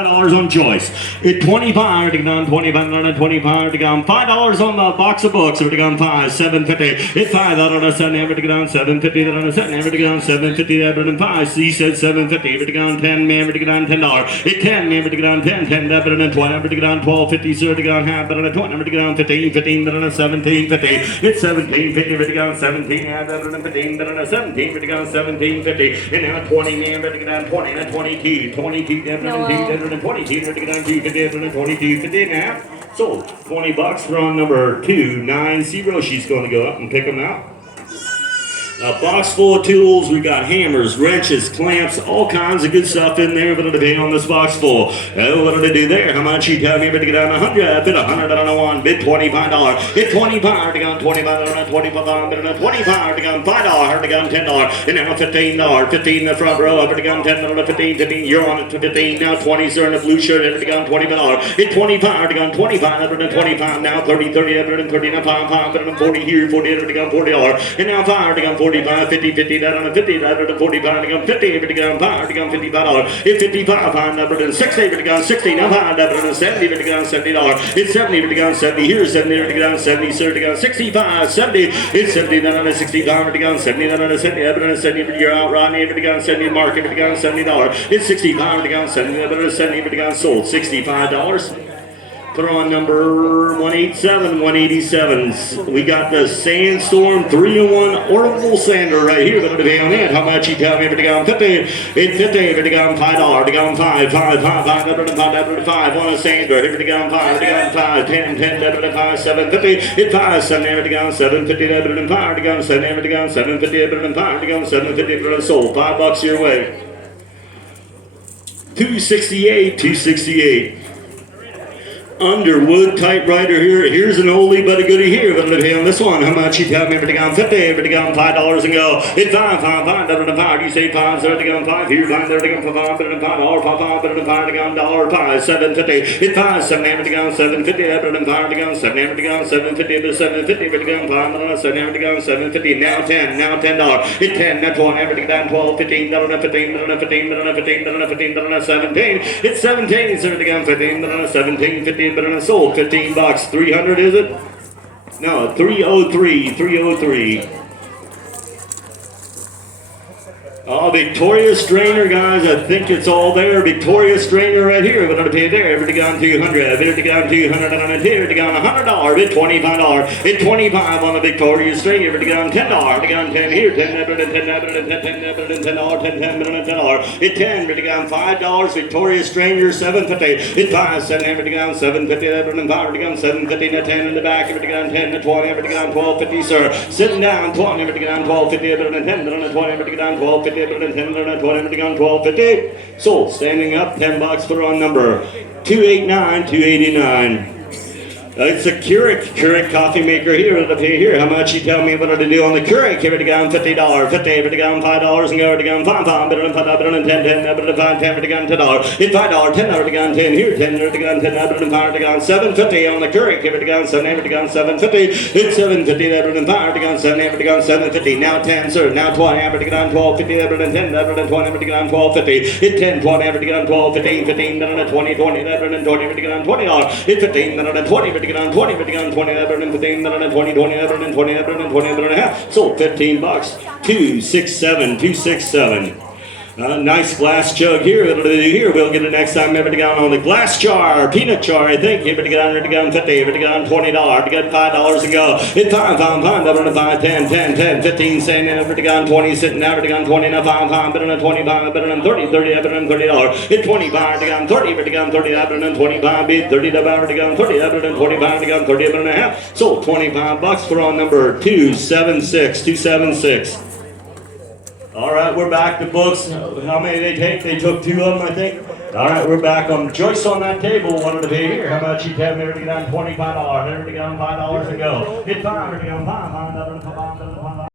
$5 on Joyce. At 25, to gone 25 on 25, to gone $5 on the box of books, to gone 5, 750. At 5 out on a 7, ever to gone 750, that on a 7, ever to gone 750, that on 5. C said 750, ever to gone 10, man, ever to gone $10. At 10, man, ever to gone 10, 10, that on a 12, ever to gone 1250, sir, to gone half, but on a 20, ever to gone 15, 15, that on a 1750. At 1750, ever to gone 17, half, that on a 15, that on a 17, ever to gone 1750. And now 20, man, ever to gone 20, and a 22, 22, that on a 22, to get on 250, 2250 now. So $20 for on number 290. She's going to go up and pick them out. A box full of tools. We got hammers, wrenches, clamps, all kinds of good stuff in there. But it'll be on this box full. What did it do there? How much you tell me to get on 100? Bid 100 on a one. Bid $25. Bid 25 to go on 25 on a 25. Bid on 25 to go on $5. To go on $10. And now $15. 15 in the front row. Up to go on 10 on a 15. 15. You're on it to 15. Now 20 sir in the blue shirt. Up to go on $25. Bid 25 to go on 25. Up to 25. Now 30. 30. Up to 30. Now 5. 5. Up to 40 here. 40. Up to go on $40. And now 5 to go on 45, 50, 50, that on a 50, that on a 45, to go 50, to go 5, to go $55. It's 55, find number to 60, to go 60, now find number to 70, to go $70. It's 70, to go 70, here's 70, to go 70, sir, to go 65, 70, it's 70, that on a 65, to go 70, that on a 70, up on a 70, you're out, Rodney, to go 70, market, to go $70. It's 65, to go 70, up on a 70, to go sold, $65. Put on number 187, 187s. We got the Sandstorm 3-in-1 Orbital Sander right here. Going to be on it. How much you tell me? To go on 50. It's 50. To go on $5. To go on 5. 5. 5. 5. Up to 5. Up to 5. On a Sander. Here to go on 5. To go on 5. 10. 10. Up to 5. 750. It's 5. 7. Ever to go on 750. Up to 5. To go on 7. Ever to go on 750. Up to 5. To go on 750. Up to sold. $5 your way. 268. 268. Underwood Typewriter here. Here's an oldie but a goodie here. But look on this one. How much you tell me? Ever to go on 50, ever to go on $5 and go. It's 5, 5, 5, better than 5. You say 5, so to go on 5. Here, 5, there to go on 5, better than $5, 5, 5, better than 5 to go on $5, 750. It's 5, 7, ever to go on 750, better than 5 to go on 7, ever to go on 750, but 750, ever to go on 5, better than 7, ever to go on 750. Now 10, now $10. It's 10, now 12, ever to go down 12, 15, better than 15, better than 15, better than 15, better than 15, better than 17. It's 17, so to go on 15, better than 17, 15. But on a sold $15, 300 is it? No, 303, 303. Oh, Victoria Strainer, guys. I think it's all there. Victoria Strainer right here. We're going to pay there. Ever to go on 200. Ever to go on 200 on a tier. To go on $100. Bid $25. Bid 25 on the Victoria Strainer. Ever to go on $10. To go on 10 here. 10 ever to 10 ever to 10 10 ever to $10. 10 10 ever to $10. Bid 10. Ever to go on $5. Victoria Strainer 750. Bid 5. 7 ever to go on 750. Ever to 5 to go on 750. To 10 in the back. Ever to go on 10 to 20. Ever to go on 1250, sir. Sitting down 20. Ever to go on 1250. Ever to 10 to 20. Ever to go on 1250. 1250. Sold. Standing up, $10 for on number 289, 289. It's a Keurig coffee maker here. It'll pay here. How much you tell me what to do on the Keurig? Here to go on $50, 50, here to go on $5 and go to go on 5, 5, better than 5, better than 10, 10, better than 5, 10, to go on $10. It's $5, 10, to go on 10 here, 10, to go on 10, better than 5, to go on 750 on the Keurig. Here to go on 7, to go on 750. It's 750, better than 5, to go on 7, to go on 750. Now 10, sir. Now 20, better to go on 1250, better than 10, better than 20, better to go on 1250. It's 10, 20, better to go on 12, 15, 15, better than 20, 20, better than 20, better to go on $20. It's 15, better than 20, better to get on 20, better to get on 20, better than 15, better than 20, 20, better than 20, better than 20, better than half. Sold $15. 267, 267. Nice glass jug here. It'll do here. We'll get it next time. Ever to go on the glass jar, peanut jar, I think. Ever to get on, to go on 50, ever to get on $20, to get $5 and go. It's 5, 5, 5, better than 5, 10, 10, 10, 15, saying ever to go on 20, sitting now, to go on 20, now 5, 5, better than 25, better than 30, 30, better than $30. It's 25, to go on 30, better to go on 30, better than 25, bid 30, better to go on 30, better than 25, to go on 30, better than a half. Sold $25 for on number 276, 276. All right, we're back to books. How many did they take? They took 2 of them, I think. All right, we're back on Joyce on that table. Wanted to be here. How about you tell me to get on $25? Never to get on $5 and go. It's 5 to get on 5.